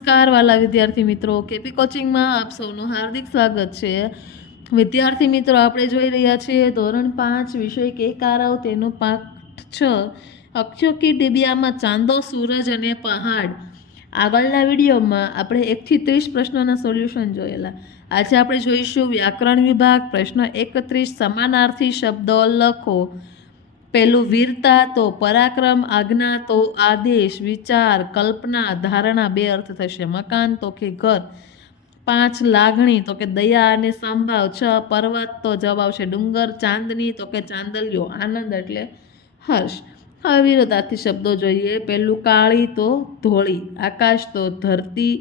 નમસ્કાર વાલા વિદ્યાર્થી મિત્રો. કેપી કોચિંગમાં આપ સૌનું હાર્દિક સ્વાગત છે. વિદ્યાર્થી મિત્રો, આપણે જોઈ રહ્યા છીએ ધોરણ પાંચ વિષય કે કારાઓ તેનો પાઠ છ. અક્ષોકી ડિબિયામાં ચાંદો, સૂરજ અને પહાડ. આગળના વિડીયોમાં આપણે એકથી ત્રીસ પ્રશ્નોના સોલ્યુશન જોયેલા. આજે આપણે જોઈશું વ્યાકરણ વિભાગ, પ્રશ્ન એકત્રીસ, સમાનાર્થી શબ્દો લખો. પેલું વીરતા તો પરાક્રમ, આજ્ઞા તો આદેશ, વિચાર, કલ્પના, ધારણા, બે અર્થ થશે. મકાન તો કે ઘર, પાંચ લાગણી તો કે દયા અને સંભાવ છ પર્વત તો જવાબ આવશે. ડુંગર, ચાંદની તો કે ચાંદલિયો, આનંદ એટલે હર્ષ. હવે વિરોધાર્થી શબ્દો જોઈએ. પેલું કાળી તો ધોળી, આકાશ તો ધરતી,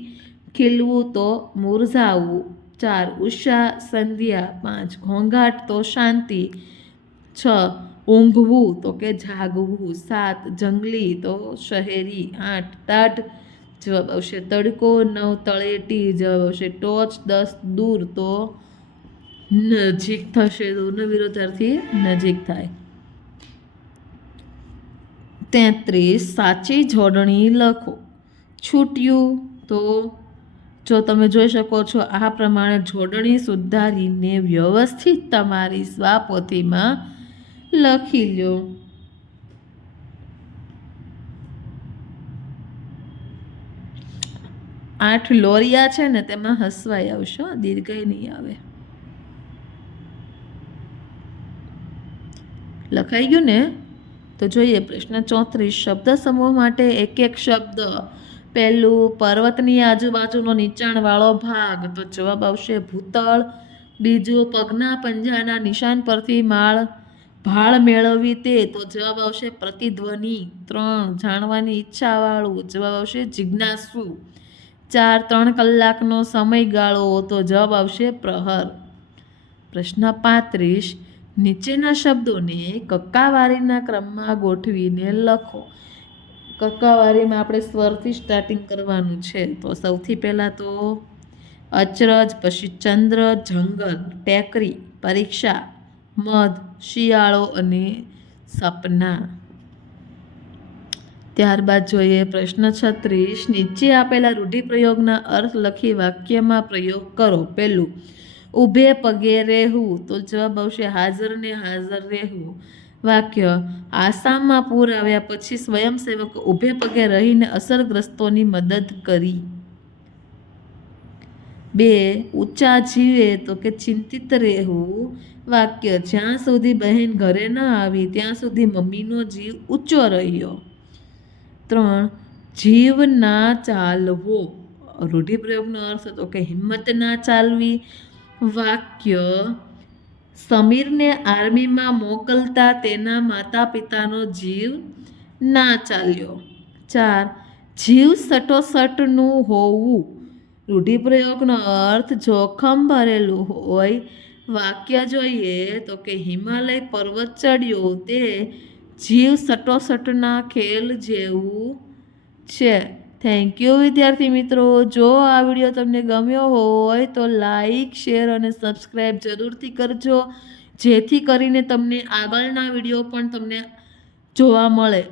ખીલવું તો મુરઝાવું. ચાર ઉષા, સંધ્યા, પાંચ ઘોંઘાટ તો શાંતિ, છ ઊંઘવું તો કે જાગવું, સાત જંગલી તો શહેરી આઠ ટાઢ જવાબ આવશે તડકો, નવ તળેટી જવાબ આવશે ટોચ, દસ દૂર તો નજીક થશે. દૂરનો વિરોધાર્થી નજીક થાય. તેત્રીસ, સાચી જોડણી લખો. છૂટ્યું તો જો તમે જોઈ શકો છો, આ પ્રમાણે જોડણી સુધારીને વ્યવસ્થિત તમારી સ્વાપોથીમાં લખી લો આઠ લોરિયા છે ને તેમાં હસવાઈ આવશે દીર્ઘય નહીં આવે. લખાઈ ગયું ને? તો જોઈએ, પ્રશ્ન ચોત્રીસ. શબ્દ સમૂહ માટે એક એક શબ્દ. પહેલું, પર્વતની આજુબાજુનો નીચાણવાળો ભાગ. તો જવાબ આવશે ભૂતળ. બીજું, પગના પંજાના નિશાન પરથી માળ. ભાળ મેળવવી તે, તો જવાબ આવશે પ્રતિધ્વનિ. ત્રણ, જાણવાની ઈચ્છાવાળું. જવાબ આવશે જિજ્ઞાસુ. ચાર, ત્રણ કલાકનો સમયગાળો, તો જવાબ આવશે પ્રહર. પ્રશ્ન પાંત્રીસ, નીચેના શબ્દોને કક્કાવારીના ક્રમમાં ગોઠવીને લખો. કક્કાવારીમાં આપણે સ્વરથી સ્ટાર્ટિંગ કરવાનું છે. તો સૌથી પહેલાં તો અચરજ, પછી ચંદ્ર, જંગલ, ટેકરી, પરીક્ષા. મધ, શિયાળો અને સપના. ત્યારબાદ જોઈએ પ્રશ્ન છત્રીસ. નીચે આપેલા રૂઢિપ્રયોગના અર્થ લખી વાક્યમાં પ્રયોગ કરો. પહેલું ઊભે પગે રહેવું. તો જવાબ આવશે, હાજર ને હાજર રહેવું. વાક્ય, આસામમાં પૂર આવ્યા પછી સ્વયંસેવકો ઊભે પગે રહીને અસરગ્રસ્તોની મદદ કરી. બે, ઊંચા જીવે તો કે ચિંતિત રહેવું. વાક્ય, જ્યાં સુધી બહેન ઘરે ન આવી, ત્યાં સુધી મમ્મીનો જીવ ઊંચો રહ્યો. ત્રણ, જીવ ના ચાલવો. રૂઢિપ્રયોગનો અર્થ તો કે હિંમત ના ચાલવી. વાક્ય, સમીરને આર્મીમાં મોકલતા તેના માતા પિતાનો જીવ ના ચાલ્યો. ચાર, જીવ સટોસટનું હોવું. રૂઢિપ્રયોગનો અર્થ જોખમ ભરેલું હોય, વાક્ય જોઈએ તો કે હિમાલય પર્વત ચડ્યો તે જીવ સટોસટના ખેલ જેવું છે. થેન્ક યુ વિદ્યાર્થી મિત્રો. જો આ વીડિયો તમને ગમ્યો હોય તો લાઈક, શેર અને સબસ્ક્રાઈબ જરૂરથી કરજો. જેથી કરીને તમને આગળના વીડિયો પણ તમને જોવા મળે.